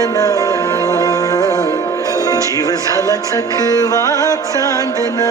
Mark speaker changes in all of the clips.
Speaker 1: चांदना.
Speaker 2: जीव झाला चकवा चांदना.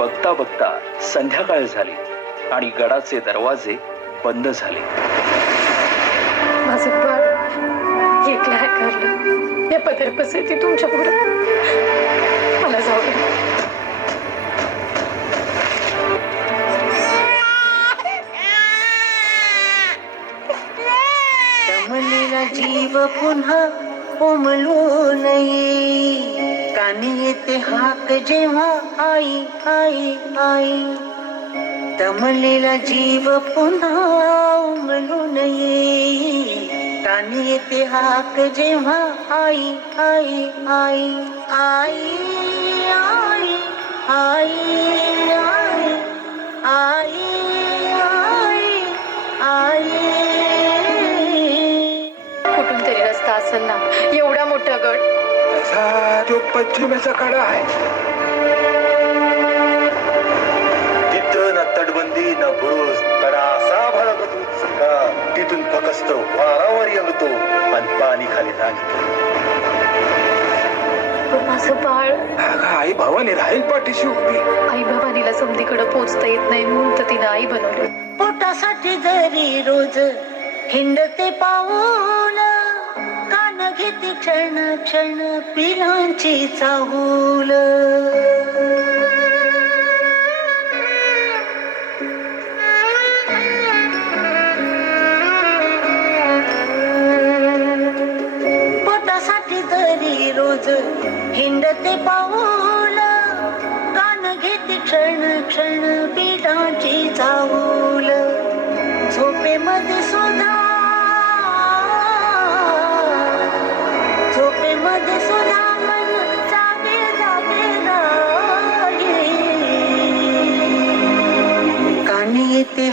Speaker 3: बघता बघता संध्याकाळ झाली आणि गडाचे दरवाजे बंद झाले.
Speaker 4: माझं बाळ एकला आहे करलं या पदर पसरती तुमच्यापुढे? मला जाऊ दे.
Speaker 5: जीव पुन्हा उमलू नये. कानी येते हाक जेव्हा आई आई आई. दमलेला जीव पुन्हा उमलून नये कानी येते हाक जेव्हा आई आई आई. आई आई आई आई. आई आई आई.
Speaker 4: कुठून तरी रस्ता असेल ना. एवढा मोठा गड.
Speaker 6: तसा तो पश्चिमेचा कडा आहे.
Speaker 7: तिथं ना तटबंदी ना बुरुज कडा असा भडकत का तिथून फकस्त वारावर येतो आणि पाणी खाली सांगितलं
Speaker 4: पण माझं बाळ.
Speaker 6: अगं, आई भवानी राहील पाठीशी उभी.
Speaker 4: आई भवानीला समधीकडे पोचता येत नाही म्हणून तर तिनं आई बनवली.
Speaker 5: पोटासाठी जरी रोज हिंडते पाऊल क्षण क्षण पिलांची चाहूल. पोटासाठी तरी रोज हिंडते पाऊल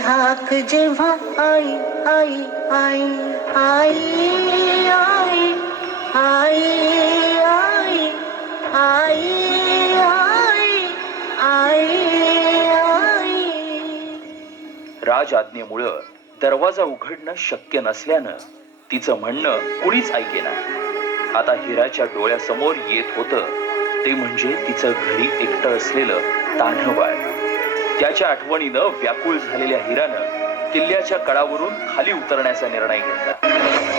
Speaker 5: हाक जेव्हा आई आई आई आई आई आई आई आई आई आई आई
Speaker 3: राज आज्ञेमुळं दरवाजा उघडणं शक्य नसल्यानं तिचं म्हणणं कुणीच ऐकेना आता हिराच्या डोळ्यासमोर येत होतं ते म्हणजे तिचं घरी एकटं असलेलं तान्हं त्याच्या आठवणीनं व्याकुळ झालेल्या हिरानं किल्ल्याच्या कडावरून खाली उतरण्याचा निर्णय घेतला.